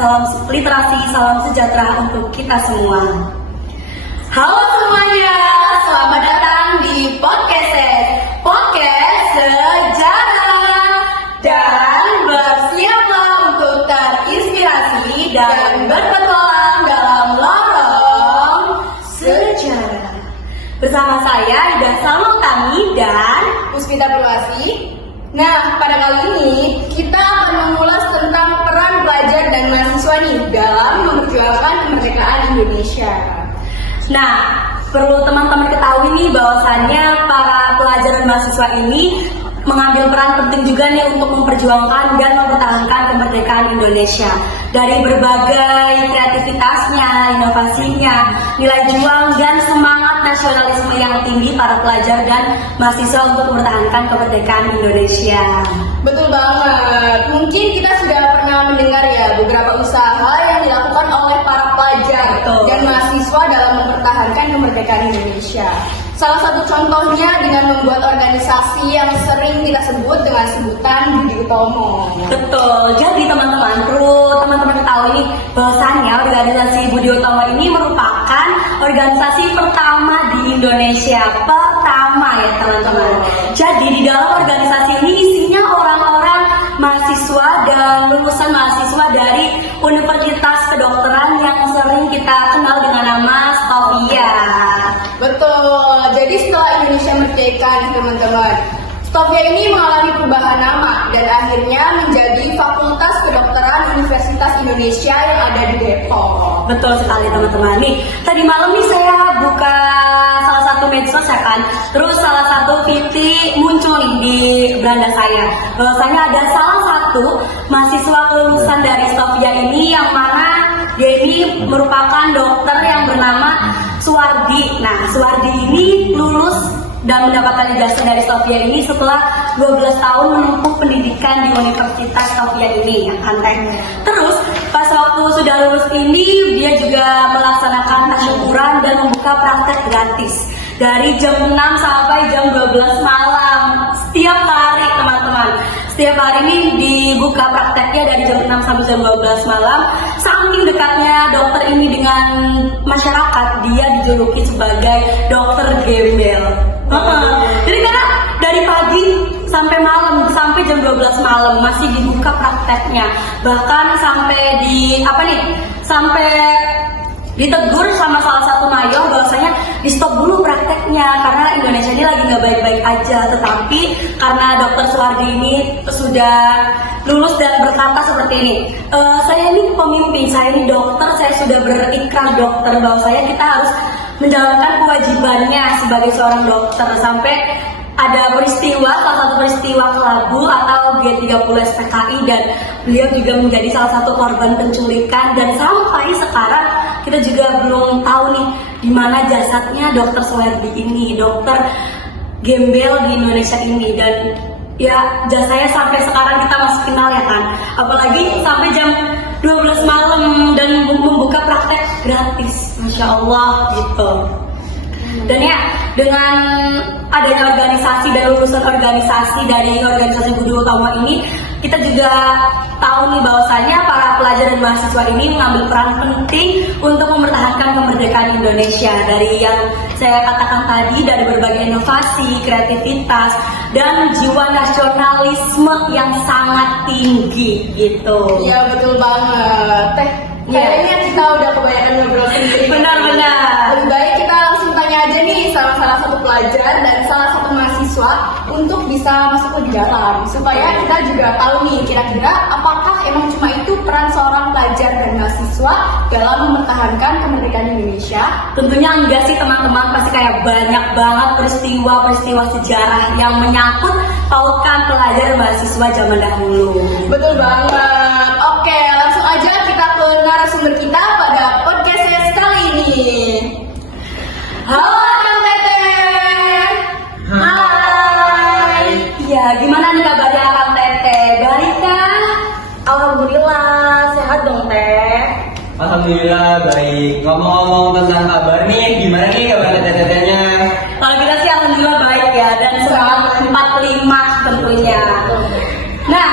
salam literasi, salam sejahtera untuk kita semua. Halo semuanya, selamat datang di podcast Sejarah, dan bersiaplah untuk terinspirasi dan berpetualang dalam lorong sejarah. Bersama saya Ida Salma Utami dan Puspita Purwasi. Nah, pada kali ini kita akan mengulas tentang peran pelajar dan mahasiswa nih dalam memperjuangkan kemerdekaan Indonesia. Nah, perlu teman-teman ketahui nih bahwasannya para pelajar dan mahasiswa ini mengambil peran penting juga nih untuk memperjuangkan dan mempertahankan kemerdekaan Indonesia. Dari berbagai kreativitasnya, inovasinya, nilai juang dan semangat nasionalisme yang tinggi para pelajar dan mahasiswa untuk mempertahankan kemerdekaan Indonesia. Betul banget. Mungkin kita sudah pernah mendengar ya beberapa usaha yang dilakukan oleh para pelajar dan mahasiswa dalam mempertahankan kemerdekaan Indonesia. Salah satu contohnya dengan membuat organisasi yang sering kita sebut dengan sebutan Budi Utomo. Betul. Jadi teman-teman, perlu teman-teman ketahui nih bahwasannya organisasi Budi Utomo ini merupakan organisasi pertama di Indonesia. Pertama ya teman-teman. Jadi di dalam organisasi ini isinya orang-orang mahasiswa dan lulusan mahasiswa dari Universitas Kedokteran yang sering kita kenal dengan nama STOVIA. Betul. Jadi setelah Indonesia merdeka nih teman-teman, STOVIA ini mengalami perubahan nama dan akhirnya menjadi Fakultas Kedokteran Universitas Indonesia yang ada di Depok. Betul sekali teman-teman. Nih, tadi malam nih saya buka salah satu medsos ya kan. Terus salah satu VT muncul nih di beranda saya. Bahwasanya ada salah satu mahasiswa lulusan dari STOVIA ini yang mana dia ini merupakan dokter yang bernama Suwardi. Nah, Suwardi ini lulus dan mendapatkan ijazah dari STOVIA ini setelah 12 tahun menempuh pendidikan di Universitas STOVIA ini, ya kan Teh? Terus pas waktu sudah lulus ini dia juga melaksanakan tasyukuran dan membuka praktek gratis dari jam 6 sampai jam 12 malam setiap hari teman-teman. Setiap hari ini dibuka prakteknya dari jam 6 sampai jam 12 malam. Saking dekatnya dokter ini dengan masyarakat, dia dijuluki sebagai dokter gembel. Jadi karena dari pagi sampai malam, sampai jam 12 malam masih dibuka prakteknya. Bahkan sampai sampai ditegur sama salah satu mayor bahwasanya di stop dulu prakteknya karena Indonesia ini lagi nggak baik-baik aja. Tetapi karena dokter Suwardi ini sudah lulus dan berkata seperti ini, saya ini pemimpin, saya ini dokter, saya sudah berikrar dokter bahwasanya kita harus menjalankan kewajibannya sebagai seorang dokter. Sampai ada peristiwa, salah satu peristiwa kelabu atau G30 SPKI, dan beliau juga menjadi salah satu korban penculikan, dan sampai sekarang kita juga belum tahu nih di mana jasadnya dokter Suwardi ini, dokter gembel di Indonesia ini. Dan ya jasanya sampai sekarang kita masih kenal ya kan, apalagi sampai jam 12 malam dan membuka praktek gratis, Masya Allah gitu. Dan ya dengan adanya organisasi dan lulusan organisasi dari organisasi Budi Utomo ini, kita juga tahu nih bahwasanya para pelajar dan mahasiswa ini mengambil peran penting untuk mempertahankan kemerdekaan Indonesia. Dari yang saya katakan tadi, dari berbagai inovasi, kreativitas, dan jiwa nasionalisme yang sangat tinggi gitu. Iya betul banget Teh. Kayaknya kita udah kebanyakan ngobrol sendiri. Benar-benar. Lebih baik kita langsung tanya aja nih sama salah satu pelajar dan salah satu mahasiswa untuk bisa masuk ke dalam, supaya kita juga tahu nih kira-kira apakah emang cuma itu peran seorang pelajar dan mahasiswa dalam mempertahankan kemerdekaan Indonesia. Tentunya enggak sih teman-teman, pasti kayak banyak banget peristiwa-peristiwa sejarah yang menyangkut pautkan pelajar dan mahasiswa zaman dahulu. Betul banget. Oke, langsung aja kita ke narasumber kita pada podcast kali ini. Halo Kang Teteh. Hai. Ya, gimana nih kabarnya Kang Teteh? Baik kan? Alhamdulillah, sehat dong Teh. Alhamdulillah baik. Ngomong-ngomong tentang kabar nih, gimana nih kabar teteh-tetehnya? Kalau kita sih alhamdulillah baik ya, dan semangat 45 tentunya. Nah,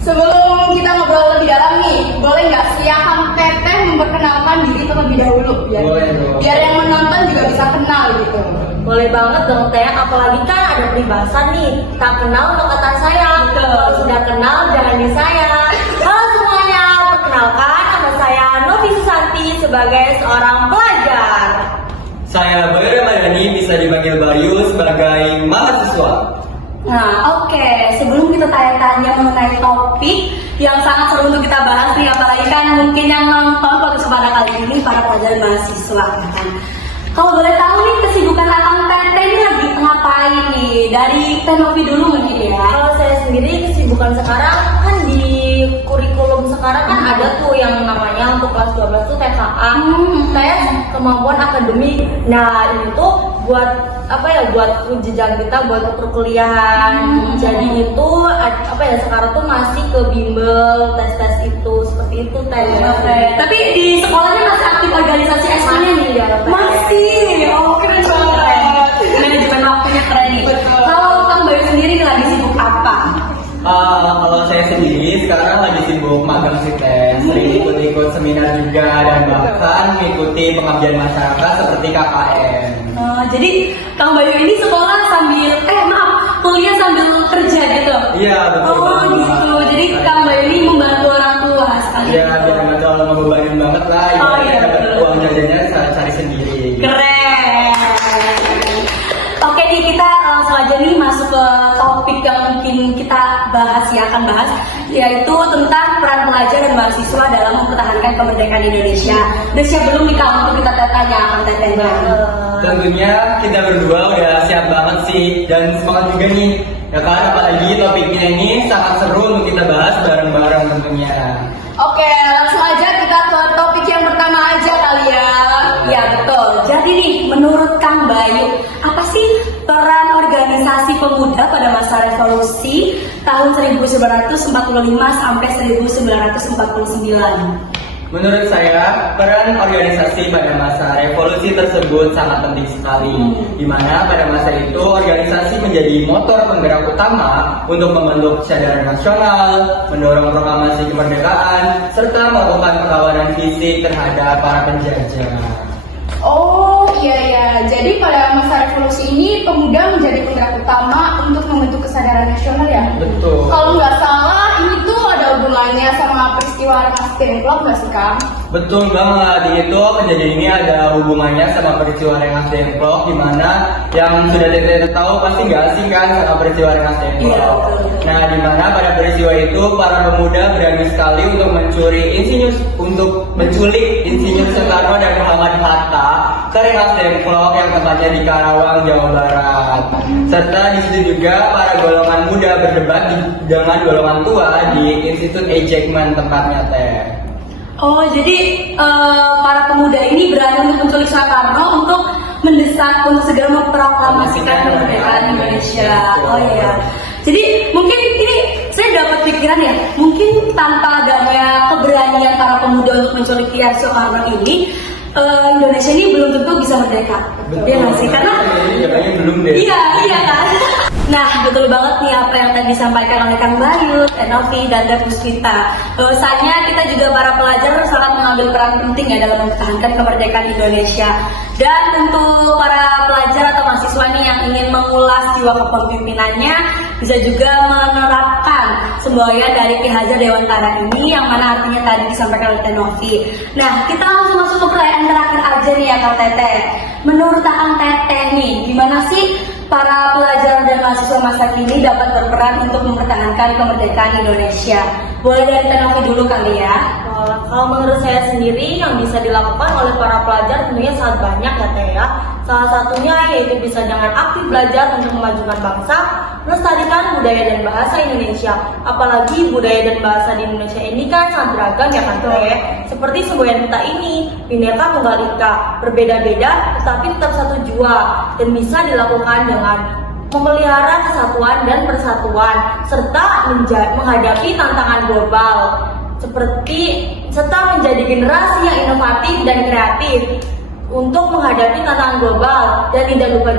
sebelum kita ngobrol lebih dalam nih, boleh boleh nggak sih ya Kang Teteh memperkenalkan diri terlebih dahulu Boleh dong. biar yang menonton juga bisa kenal gitu. Boleh banget dong Teh, apalagi kan ada peribahasa nih, tak kenal maka tak sayang. Kalau sudah kenal jangan disayang. Halo semuanya, perkenalkan nama saya Novi Susanti sebagai seorang pelajar. Saya Bayu Ramadhani, bisa dipanggil Bayu sebagai mahasiswa. Nah, oke. Sebelum kita tanya-tanya mengenai topik yang sangat seru untuk kita bahas nih, apalagi kan mungkin yang nonton podcast pada kali ini para pelajar mahasiswa ya kan. Kalau boleh tahu nih kesibukan Akang Teteh ini lagi ngapain nih? Dari Tenovi dulu mungkin ya. Kalau saya sendiri kesibukan sekarang kan di kurikulum sekarang kan ada tuh yang namanya untuk kelas 12 tuh TKA, tes kemampuan akademik. Nah ini tuh buat apa ya, buat uji jalan kita buat perkuliahan. Jadi itu apa ya, sekarang tuh masih ke bimbel tes itu seperti itu Teh. Oke. Tapi di sekolahnya masih aktif organisasi SMA-nya nih ya? Masih. Oh, keren banget. Manajemen waktunya keren nih. Kalau Kang Bayu sendiri lagi sibuk apa? Kalau saya sendiri sekarang lagi sibuk magang sih Teh, sering ikut-ikut seminar juga dan bahkan mengikuti pengabdian masyarakat seperti KKN. Jadi Kang Bayu ini sekolah sambil kuliah sambil kerja gitu. Iya betul. Oh banget. gitu. Jadi Kang Bayu ini membantu orang tua sekali. Iya, biar nggak terlalu ngebebanin banget lah. Oh, Ibaratnya iya, dapat betul. uang jajannya saya cari sendiri. Keren. Oke nih, kita langsung aja nih masuk ke topik yang mungkin kita bahas ya, akan bahas, yaitu tentang peran pelajar dan mahasiswa dalam mempertahankan kemerdekaan Indonesia. Dan siap belum nih Kang untuk kita tanya Kang Teteh? Tentunya kita berdua udah siap banget sih dan semangat juga nih. Ya kan, apalagi topiknya ini sangat seru untuk kita bahas bareng-bareng tentunya. Oke, langsung aja kita ke topik yang pertama aja kali ya. Ya betul. Jadi nih, menurut Kang Bayu, apa sih peran organisasi pemuda pada masa revolusi tahun 1945 sampai 1949? Menurut saya, peran organisasi pada masa revolusi tersebut sangat penting sekali. Di mana pada masa itu organisasi menjadi motor penggerak utama untuk membentuk kesadaran nasional, mendorong proklamasi kemerdekaan, serta melakukan perlawanan fisik terhadap para penjajah. Oh iya, jadi pada masa revolusi ini pemuda menjadi penggerak utama untuk membentuk kesadaran nasional ya? Betul. Kalau nggak salah ini tuh ada hubungannya sama peristiwa Rengas Dengklok nggak sih Kang? Betul banget, itu kejadian ini ada hubungannya sama peristiwa Rengas Dengklok, di mana yang sudah kita tahu pasti nggak asing kan sama peristiwa Rengas Dengklok. Iya, betul. Nah, di mana pada peristiwa itu para pemuda berani sekali untuk menculik Insinyur Soekarno dan Muhammad Hatta ke Rengas Dengklok yang tempatnya di Karawang, Jawa Barat. Serta di situ juga para golongan muda berdebat dengan golongan tua di Institut Eijkman tempatnya Teh. Oh, jadi para pemuda ini berani untuk menculik Soekarno untuk mendesak untuk segera memproklamasikan kemerdekaan Indonesia. Oh iya. Jadi mungkin ini saya dapat pikiran ya, mungkin tanpa adanya keberanian para pemuda untuk menculik Soekarno ini, Indonesia ini belum tentu bisa merdeka. Iya nggak sih? Karena Kayaknya belum deh. Iya kan. Nah, betul banget nih apa yang tadi disampaikan oleh Kang Bayu, Tenovi, dan Teh Puspita. Bahwasanya kita juga para pelajar sangat mengambil peran penting ya dalam mempertahankan kemerdekaan Indonesia. Dan untuk para pelajar atau mahasiswa nih yang ingin mengulas jiwa kepemimpinannya, bisa juga menerapkan semboyan dari Ki Hajar Dewantara ini, yang mana artinya tadi disampaikan oleh Tenovi. Nah, kita langsung masuk ke pertanyaan terakhir aja nih ya Kang Teteh. Menurut Kang Teteh nih, gimana sih para pelajar dan mahasiswa masa kini dapat berperan untuk mempertahankan kemerdekaan Indonesia? Boleh dari Tenovi dulu kali ya. Kalau menurut saya sendiri yang bisa dilakukan oleh para pelajar tentunya sangat banyak ya Teh ya. Salah satunya yaitu bisa dengan aktif belajar untuk memajukan bangsa, melestarikan budaya dan bahasa Indonesia. Apalagi budaya dan bahasa di Indonesia ini kan sangat beragam ya kan Teh. Seperti semboyan kita ini, Bhinneka Tunggal Ika, berbeda-beda tetapi tetap satu jua, dan bisa dilakukan dengan memelihara kesatuan dan persatuan serta menghadapi tantangan global serta menjadi generasi yang inovatif dan kreatif untuk menghadapi tantangan global, dan tidak lupa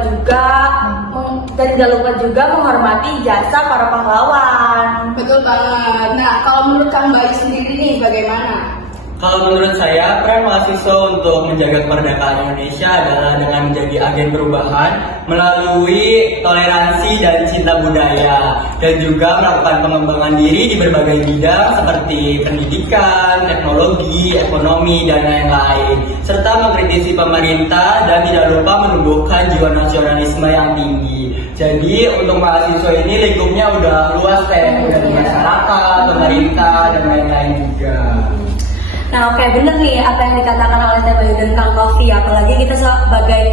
juga menghormati jasa para pahlawan. Betul banget. Nah, kalau menurut Kang Bayu sendiri nih bagaimana? Kalau menurut saya, peran mahasiswa untuk menjaga kemerdekaan Indonesia adalah dengan menjadi agen perubahan melalui toleransi dan cinta budaya, dan juga melakukan pengembangan diri di berbagai bidang seperti pendidikan, teknologi, ekonomi, dan lain-lain, serta mengkritisi pemerintah dan tidak lupa menumbuhkan jiwa nasionalisme yang tinggi. Jadi untuk mahasiswa ini lingkupnya udah luas udah di masyarakat, pemerintah, dan lain-lain juga. Nah oke, bener nih apa yang dikatakan oleh Teh Bayu dan Kang Kofi, apalagi kita sebagai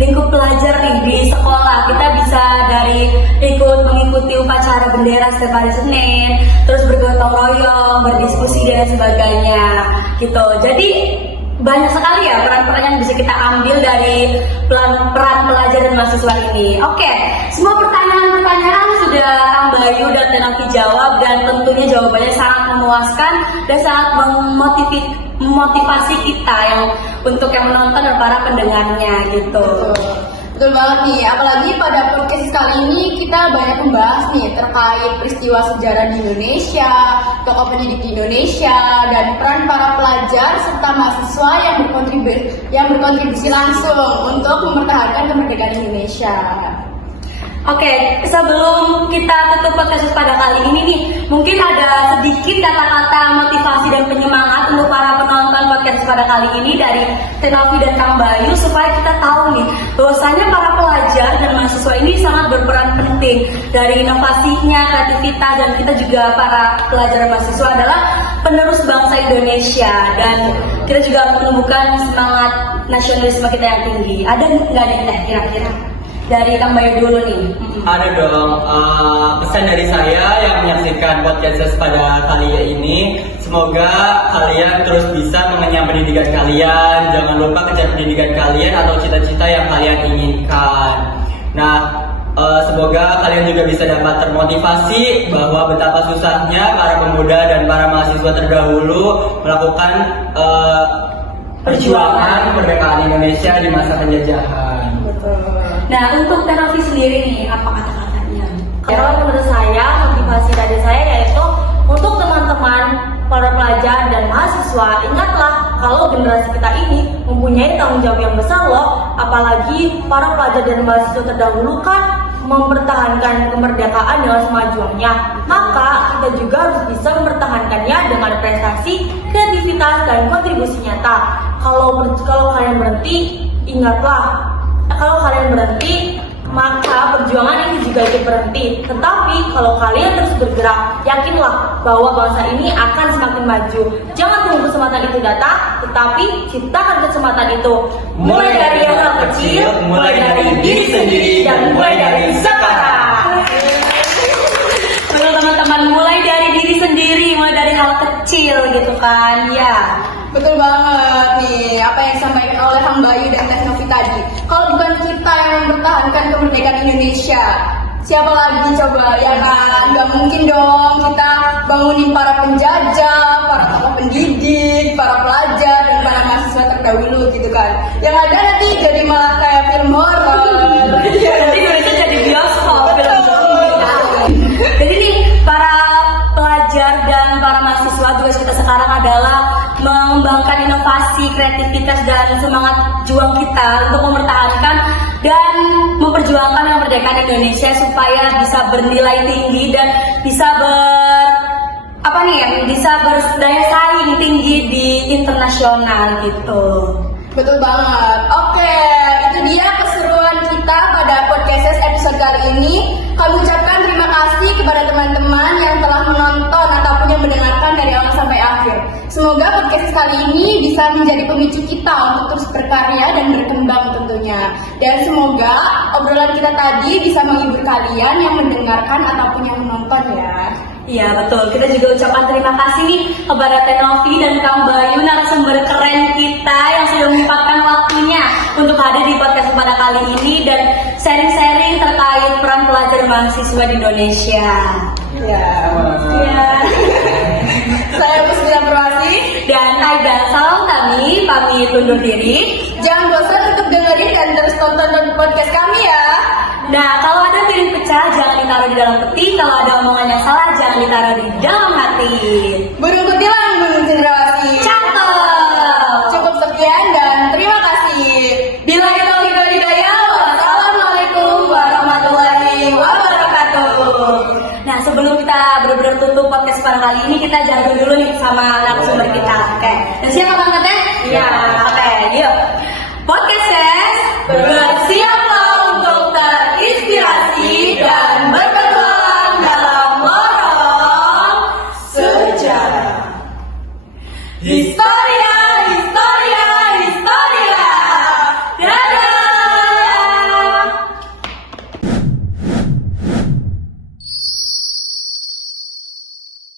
lingkup pelajar nih di sekolah, kita bisa dari mengikuti upacara bendera setiap hari Senin, terus bergotong royong, berdiskusi dan sebagainya gitu. Jadi banyak sekali ya peran-peran yang bisa kita ambil dari peran pelajar dan mahasiswa ini. Oke, semua pertanyaan-pertanyaan sudah Kang Bayu dan Teh Novi jawab, dan tentunya jawabannya sangat memuaskan dan sangat memotivasi kita untuk yang menonton dan para pendengarnya gitu. Betul banget nih, apalagi pada podcast kali ini kita banyak membahas nih terkait peristiwa sejarah di Indonesia, tokoh pendidik di Indonesia, dan peran para pelajar serta mahasiswa yang berkontribusi langsung untuk mempertahankan kemerdekaan Indonesia. Oke, sebelum kita tutup podcast pada kali ini nih, mungkin ada sedikit kata-kata motivasi dan penyemangat untuk para penonton podcast pada kali ini dari Teh Novi dan Kang Bayu, supaya kita tahu nih bahwasanya para pelajar dan mahasiswa ini sangat berperan penting dari inovasinya, kreativitas, dan kita juga para pelajar dan mahasiswa adalah penerus bangsa Indonesia, dan kita juga harus menumbuhkan semangat nasionalisme kita yang tinggi. Ada nggak nih Teh kira-kira? Dari Kang Bayu dulu nih. Ada dong, pesan dari saya yang menyaksikan podcast pada kali ini. Semoga kalian terus bisa mengenyam pendidikan kalian. Jangan lupa kejar pendidikan kalian atau cita-cita yang kalian inginkan. Nah, semoga kalian juga bisa dapat termotivasi bahwa betapa susahnya para pemuda dan para mahasiswa terdahulu melakukan perjuangan kemerdekaan Indonesia di masa penjajahan. Nah, untuk Teh Novi sendiri nih, apa kata-katanya? Kalau menurut saya, motivasi dari saya yaitu untuk teman-teman, para pelajar dan mahasiswa, ingatlah kalau generasi kita ini mempunyai tanggung jawab yang besar loh. Apalagi para pelajar dan mahasiswa terdahulu kan mempertahankan kemerdekaan dengan semajuannya. Maka kita juga harus bisa mempertahankannya dengan prestasi, kreativitas, dan kontribusi nyata. Kalau kalian berhenti, ingatlah, kalau kalian berhenti, maka perjuangan ini juga ikut berhenti. Tetapi kalau kalian terus bergerak, yakinlah bahwa bangsa ini akan semakin maju. Jangan tunggu kesempatan itu datang, tetapi ciptakan kesempatan itu. Mulai dari yang hal kecil, mulai dari diri sendiri, dan mulai dari sekarang. Betul teman-teman, mulai dari diri sendiri, mulai dari hal kecil gitu kan, ya. Betul banget nih apa yang disampaikan oleh Kang Bayu dan Teh Novi tadi. Kalau bukan kita yang mempertahankan kemerdekaan Indonesia, siapa lagi coba, ya kan? Gak mungkin dong kita bangunin para penjajah, para tokoh pendidik, para pelajar, dan para mahasiswa terdahulu gitu kan. Yang ada nanti jadi malah kayak film horor. Jadi Indonesia jadi bioskop. Jadi nih para pelajar dan para mahasiswa tugas kita sekarang adalah mengembangkan inovasi, kreativitas, dan semangat juang kita untuk mempertahankan dan memperjuangkan kemerdekaan Indonesia supaya bisa bernilai tinggi dan bisa bisa berdaya saing tinggi di internasional gitu. Betul banget. Oke, itu dia keseruan kita pada podcast episode kali ini. Kami ucapkan terima kasih kepada teman-teman yang telah menonton ataupun yang mendengarkan dari awal sampai akhir. Semoga podcast kali ini bisa menjadi pemicu kita untuk terus berkarya dan berkembang tentunya. Dan semoga obrolan kita tadi bisa menghibur kalian yang mendengarkan ataupun yang menonton ya. Iya betul, kita juga ucapkan terima kasih nih kepada Teh Novi dan Kang Bayu, narasumber keren kita yang sudah menyempatkan waktunya untuk hadir di podcast pada kali ini dan sharing-sharing terkait peran pelajar mahasiswa di Indonesia. Ya. Saya Pusmila Perwasi dan Aida. Salam kami pamit undur diri. Jangan bosan untuk dengerin dan terus tonton podcast kami ya. Nah, kalau ada piring pecah jangan ditaruh di dalam peti, kalau ada omongan yang salah jangan ditaruh di dalam hati. Burung kutilang, burung cendrawasih. Cakep. kali ini kita jargon dulu nih sama narasumber kita. Oke, dan siapa banget ya? Iya. Oke, yuk. Podcast bersiaplah untuk terinspirasi dan berpetualang dalam lorong sejarah. Historia